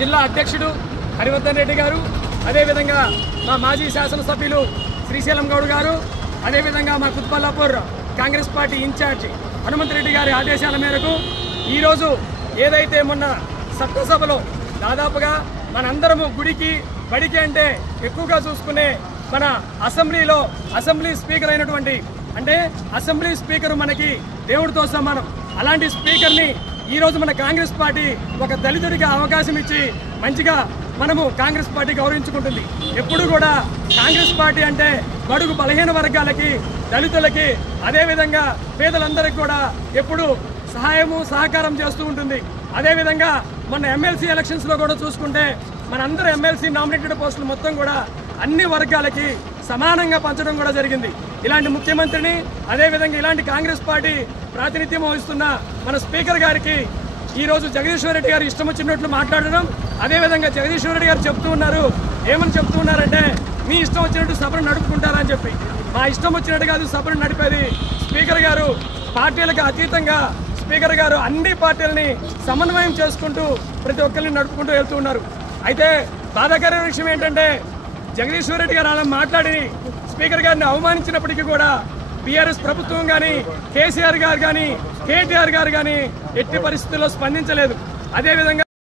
జిల్లా అధ్యక్షుడు హరివర్ధన్ రెడ్డి గారు, అదేవిధంగా మా మాజీ శాసనసభ్యులు శ్రీశైలం గౌడ్ గారు, అదేవిధంగా మా కుత్బల్లాపూర్ కాంగ్రెస్ పార్టీ ఇన్ఛార్జ్ హనుమంత్ రెడ్డి గారి ఆదేశాల మేరకు ఈరోజు ఏదైతే మొన్న చట్టసభలో దాదాపుగా మనందరము గుడికి బడికి అంటే ఎక్కువగా చూసుకునే మన అసెంబ్లీ స్పీకర్ అయినటువంటి అంటే అసెంబ్లీ స్పీకర్ మనకి దేవుడితో సమానం. అలాంటి స్పీకర్ని ఈరోజు మన కాంగ్రెస్ పార్టీ ఒక దళితుడికి అవకాశం ఇచ్చి మంచిగా మనము కాంగ్రెస్ పార్టీ గౌరవించుకుంటుంది. ఎప్పుడు కూడా కాంగ్రెస్ పార్టీ అంటే బడుగు బలహీన వర్గాలకి, దళితులకి, అదేవిధంగా పేదలందరికీ కూడా ఎప్పుడు సహకారం చేస్తూ ఉంటుంది. అదేవిధంగా మన ఎమ్మెల్సీ ఎలక్షన్స్లో కూడా చూసుకుంటే మనందరూ ఎమ్మెల్సీ నామినేటెడ్ పోస్టులు మొత్తం కూడా అన్ని వర్గాలకి సమానంగా పంచడం కూడా జరిగింది. ఇలాంటి ముఖ్యమంత్రిని, అదేవిధంగా ఇలాంటి కాంగ్రెస్ పార్టీ ప్రాతినిధ్యం వహిస్తున్న మన స్పీకర్ గారికి ఈరోజు జగదీశ్వర్ రెడ్డి గారు ఇష్టం వచ్చినట్లు మాట్లాడడం, అదేవిధంగా జగదీశ్వర్ రెడ్డి గారు ఏమని చెప్తూ ఉన్నారంటే మీ ఇష్టం వచ్చినట్టు సభను నడుపుకుంటారని చెప్పి. మా ఇష్టం వచ్చినట్టు కాదు సభను నడిపేది. స్పీకర్ గారు పార్టీలకు అతీతంగా స్పీకర్ గారు అన్ని పార్టీలని సమన్వయం చేసుకుంటూ ప్రతి ఒక్కరిని నడుపుకుంటూ వెళ్తూ ఉన్నారు. అయితే బాధాకరమైన విషయం ఏంటంటే జగదీశ్వర్ రెడ్డి గారు అలా మాట్లాడి స్పీకర్ గారిని అవమానించినప్పటికీ కూడా బీఆర్ఎస్ ప్రభుత్వం కానీ, కేసీఆర్ గారు కానీ, కేటీఆర్ గారు కానీ ఎట్టి పరిస్థితుల్లో స్పందించలేదు. అదేవిధంగా